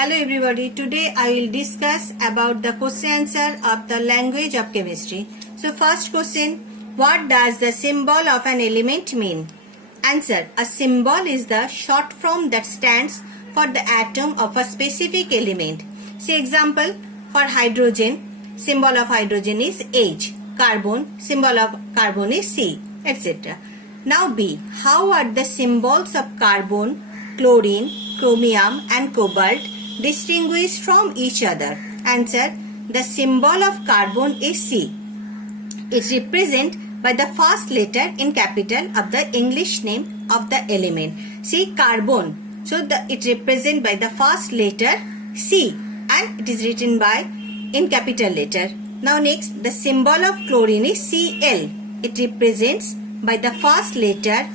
Hello everybody, today I will discuss about the question answer of the language of chemistry. So first question, what does the symbol of an element mean? Answer, a symbol is the short form that stands for the atom of a specific element. See example, for hydrogen, symbol of hydrogen is H, carbon, symbol of carbon is C, etc. Now B, how are the symbols of carbon, chlorine, chromium and cobalt distinguished from each other? Answer, the symbol of carbon is C. It represents by the first letter in capital of the English name of the element. See carbon, so it represents by the first letter C and it is written by in capital letter. Now next, the symbol of chlorine is Cl. It represents by the first letter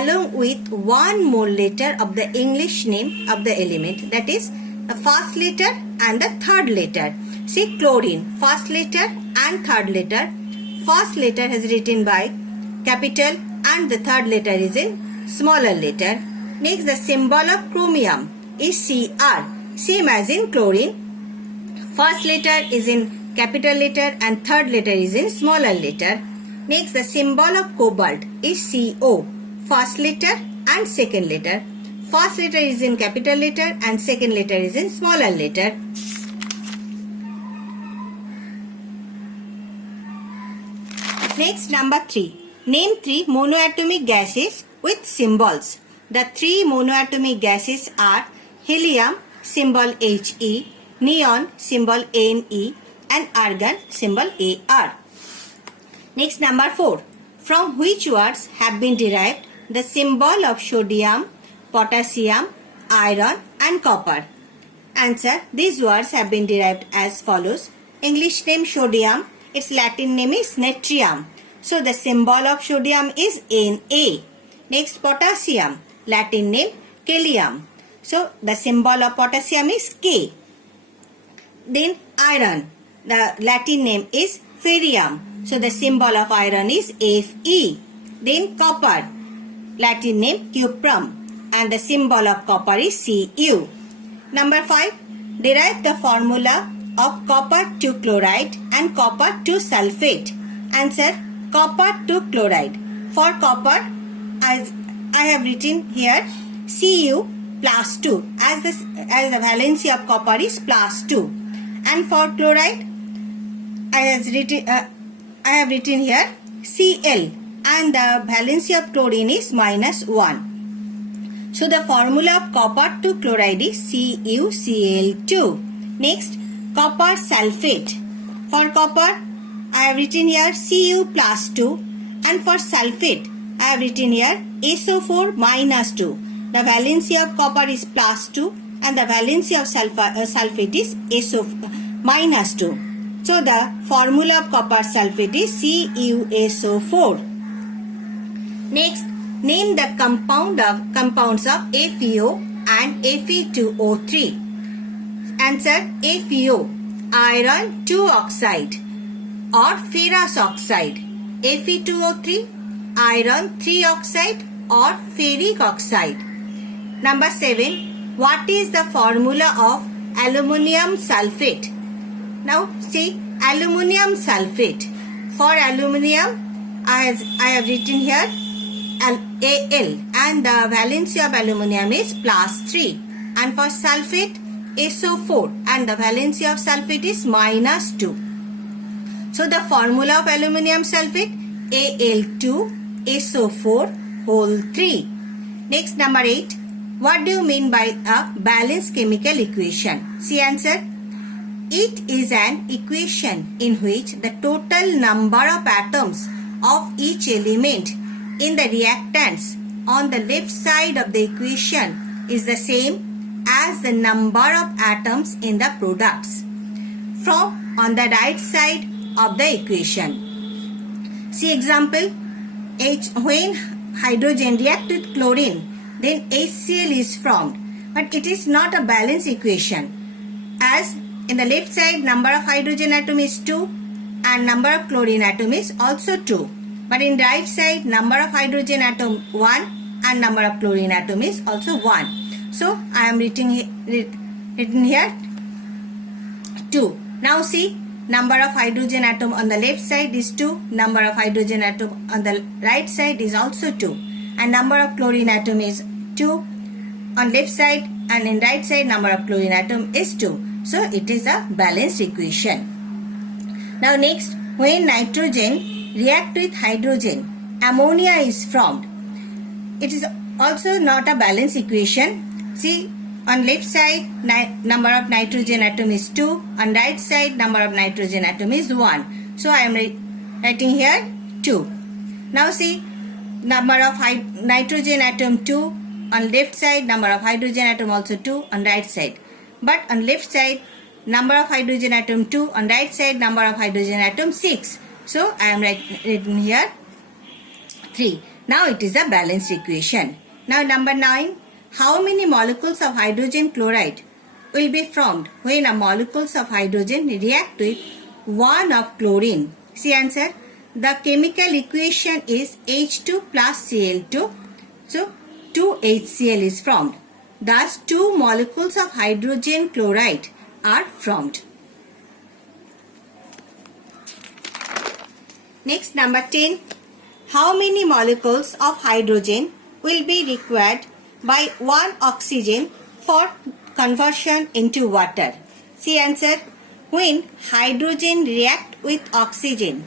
along with one more letter of the English name of the element, that is the first letter and the third letter. See chlorine, first letter and third letter. First letter has written by capital and the third letter is in smaller letter. Next, the symbol of chromium is Cr, same as in chlorine. First letter is in capital letter and third letter is in smaller letter. Next, the symbol of cobalt is Co, first letter and second letter. First letter is in capital letter and second letter is in smaller letter. Next, number 3. Name 3 monoatomic gases with symbols. The 3 monoatomic gases are helium, symbol He, neon, symbol Ne, and argon, symbol Ar. Next, number 4. From which words have been derived the symbol of sodium, potassium, iron and copper? Answer, these words have been derived as follows. English name sodium, its Latin name is natrium. So the symbol of sodium is Na. Next, potassium, Latin name kalium. So the symbol of potassium is K. Then iron, the Latin name is ferrium. So the symbol of iron is Fe. Then copper, Latin name cuprum, and the symbol of copper is Cu. Number 5. Derive the formula of copper 2 chloride and copper 2 sulfate. Answer, copper 2 chloride. For copper, as I have written here, Cu plus 2 as the valency of copper is plus 2. And for chloride, I have written here Cl and the valency of chlorine is minus 1. So the formula of copper 2 chloride is CuCl2. Next, copper sulfate. For copper, I have written here Cu plus 2 and for sulfate, I have written here SO4 minus 2. The valency of copper is plus 2 and the valency of sulfate is SO minus 2. So the formula of copper sulfate is CuSO4. Next, name the compounds of FeO and Fe2O3. Answer, FeO, iron 2 oxide or ferrous oxide. Fe2O3, iron 3 oxide or ferric oxide. Number 7. What is the formula of aluminium sulfate? Now see, aluminium sulfate. For aluminium, I have written here Al and the valency of aluminium is plus 3. And for sulfate, SO4 and the valency of sulfate is minus 2. So the formula of aluminium sulfate, Al2SO4 whole 3. Next, number 8. What do you mean by a balanced chemical equation? See answer. It is an equation in which the total number of atoms of each element in the reactants on the left side of the equation is the same as the number of atoms in the products from on the right side of the equation. See example, when hydrogen reacts with chlorine, then HCl is formed, but it is not a balanced equation, as in the left side number of hydrogen atom is 2 and number of chlorine atom is also 2, but in right side number of hydrogen atom 1 and number of chlorine atom is also 1. So I am writing written here 2. Now see, number of hydrogen atom on the left side is 2, number of hydrogen atom on the right side is also 2, and number of chlorine atom is 2 on left side, and in right side number of chlorine atom is 2. So it is a balanced equation. Now next, when nitrogen react with hydrogen, ammonia is formed. It is also not a balanced equation. See, on left side number of nitrogen atom is 2, on right side number of nitrogen atom is 1. So I am writing here 2. Now see, number of nitrogen atom 2, on left side number of hydrogen atom also 2 on right side. But on left side number of hydrogen atom 2, on right side number of hydrogen atom 6. So I am writing here 3. Now it is a balanced equation. Now number 9. How many molecules of hydrogen chloride will be formed when a molecules of hydrogen react with 1 of chlorine? See answer. The chemical equation is H2 plus Cl2. So 2 HCl is formed. Thus 2 molecules of hydrogen chloride are formed. Next, number 10. How many molecules of hydrogen will be required by 1 oxygen for conversion into water? See answer. When hydrogen react with oxygen,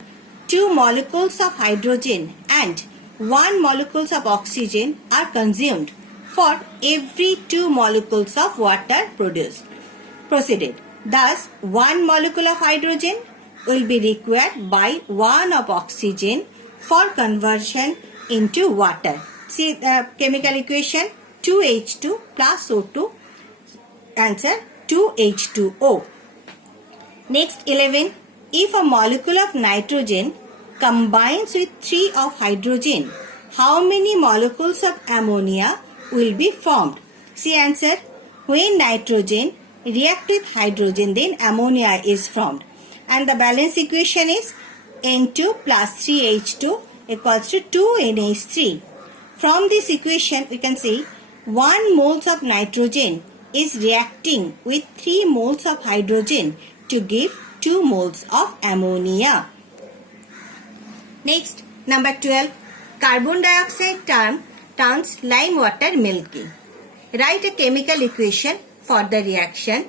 2 molecules of hydrogen and 1 molecules of oxygen are consumed for every 2 molecules of water proceeded. Thus, 1 molecule of hydrogen will be required by 1 of oxygen for conversion into water. See the chemical equation, 2H2 plus O2, answer 2H2O. Next 11. If a molecule of nitrogen combines with 3 of hydrogen, how many molecules of ammonia will be formed? See answer. When nitrogen react with hydrogen, then ammonia is formed. And the balance equation is N2 plus 3H2 equals to 2NH3. From this equation, we can see 1 moles of nitrogen is reacting with 3 moles of hydrogen to give 2 moles of ammonia. Next, number 12. Carbon dioxide turns lime water milky. Write a chemical equation for the reaction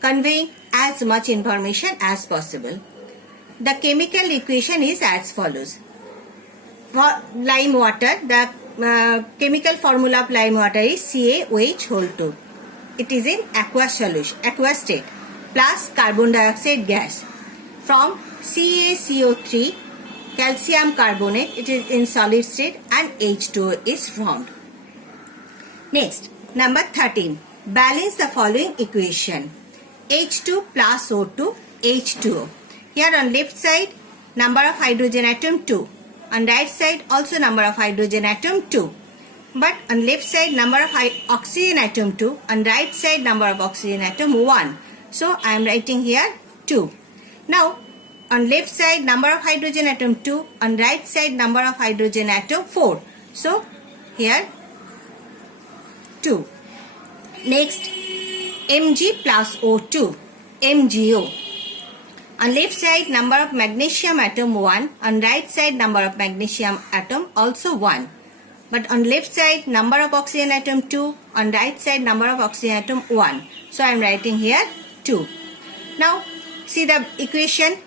conveying as much information as possible. The chemical equation is as follows. For lime water, the chemical formula of lime water is CaOH whole 2. It is in aqueous state plus carbon dioxide gas. From CaCO3, calcium carbonate, it is in solid state and H2O is formed. Next, number 13. Balance the following equation. H2 plus O2, H2O. Here on left side, number of hydrogen atom 2. On right side also number of hydrogen atom 2. But on left side number of oxygen atom 2. On right side number of oxygen atom 1. So I am writing here 2. Now on left side number of hydrogen atom 2. On right side number of hydrogen atom 4. So here 2. Next, Mg plus O2, MgO. On left side number of magnesium atom 1, on right side number of magnesium atom also 1. But on left side number of oxygen atom 2, on right side number of oxygen atom 1. So I am writing here 2. Now see the equation.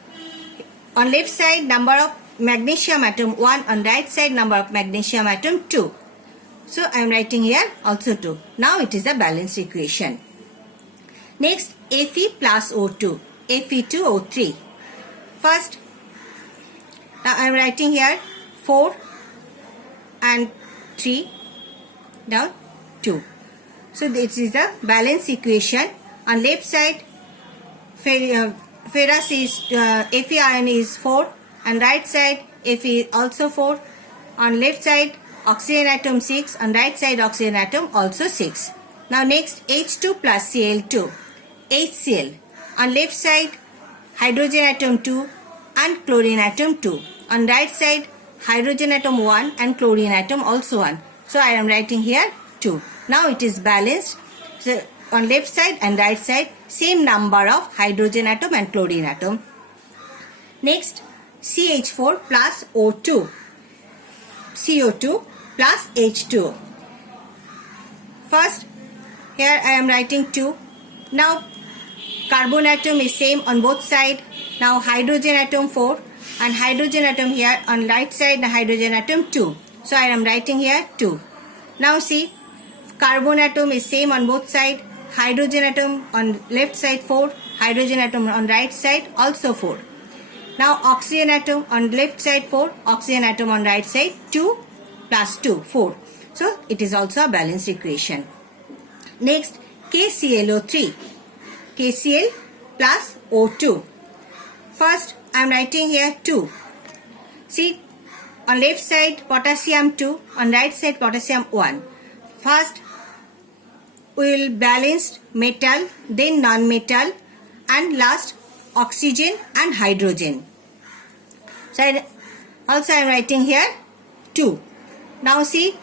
On left side number of magnesium atom 1, on right side number of magnesium atom 2. So I am writing here also 2. Now it is a balanced equation. Next, Fe plus O2, Fe2O3. First, now I am writing here 4 and 3 down 2. So this is the balanced equation. On left side, ferrous is Fe ion is 4, and right side Fe also 4. On left side oxygen atom 6, on right side oxygen atom also 6. Now next, H2 plus Cl2, HCl. On left side hydrogen atom 2 and chlorine atom 2. On right side hydrogen atom 1 and chlorine atom also 1. So I am writing here 2. Now it is balanced. So on left side and right side same number of hydrogen atom and chlorine atom. Next, CH4 plus O2, CO2 plus H2O. First, here I am writing 2. Now, carbon atom is same on both sides. Now, hydrogen atom 4 and hydrogen atom here on right side, the hydrogen atom 2. So, I am writing here 2. Now, see, carbon atom is same on both sides. Hydrogen atom on left side 4, hydrogen atom on right side also 4. Now, oxygen atom on left side 4, oxygen atom on right side 2 plus 2, 4. So, it is also a balanced equation. Next, KClO3, KCl plus O2. First, I am writing here 2. See, on left side potassium 2, on right side potassium 1. First, we will balance metal, then non-metal, and last oxygen and hydrogen. So, also I am writing here 2. Now see,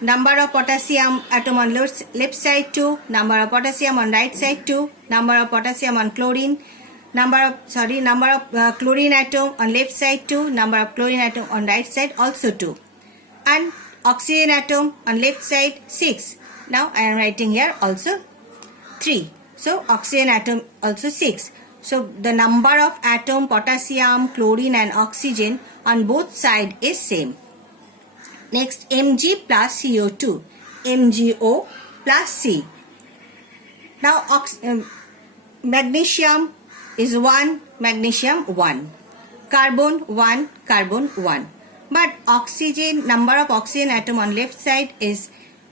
number of potassium atom on left side 2, number of potassium on right side 2, number of potassium on chlorine, number of chlorine atom on left side 2, number of chlorine atom on right side also 2, and oxygen atom on left side 6. Now I am writing here also 3. So oxygen atom also 6. So the number of atom potassium, chlorine and oxygen on both sides is same. Next, Mg plus CO2, MgO plus C. Now magnesium is 1, magnesium 1. Carbon 1, carbon 1. But oxygen, number of oxygen atom on left side is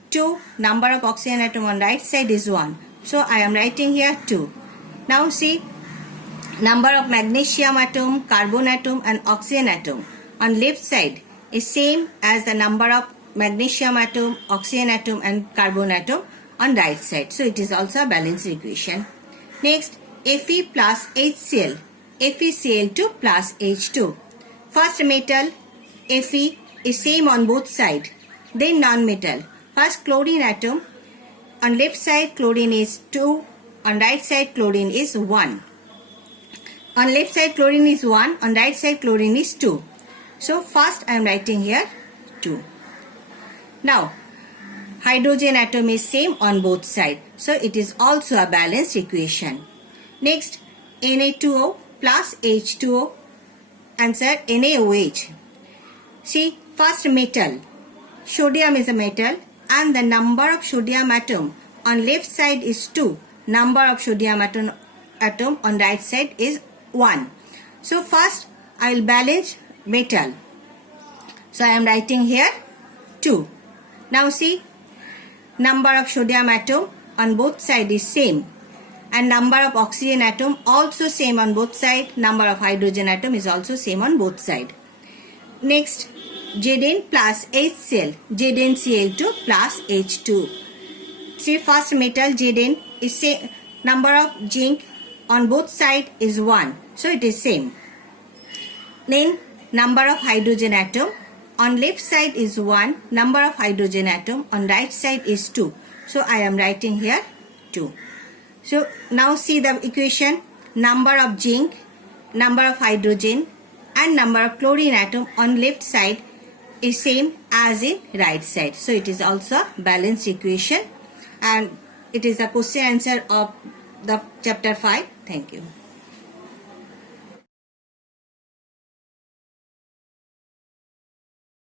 2, number of oxygen atom on right side is 1. So I am writing here 2. Now see, number of magnesium atom, carbon atom and oxygen atom on left side is same as the number of magnesium atom, oxygen atom and carbon atom on right side. So it is also a balanced equation. Next, Fe plus HCl, FeCl2 plus H2. First metal, Fe is same on both sides. Then non-metal. First chlorine atom, on left side chlorine is 2, on right side chlorine is 1. On left side chlorine is 1, on right side chlorine is 2. So first I am writing here 2. Now hydrogen atom is same on both sides. So it is also a balanced equation. Next, Na2O plus H2O. Answer NaOH. See, first metal. Sodium is a metal and the number of sodium atom on left side is 2. Number of sodium atom on right side is 1. So first I will balance metal. So I am writing here 2. Now see, number of sodium atom on both sides is same and number of oxygen atom also same on both sides. Number of hydrogen atom is also same on both sides. Next, Zn plus HCl, ZnCl2 plus H2. See, first metal Zn is same, number of zinc on both sides is 1. So it is same. Then number of hydrogen atom on left side is 1, number of hydrogen atom on right side is 2. So I am writing here 2. So now see the equation, number of zinc, number of hydrogen and number of chlorine atom on left side is same as in right side. So it is also balanced equation and it is the question answer of the chapter 5. Thank you.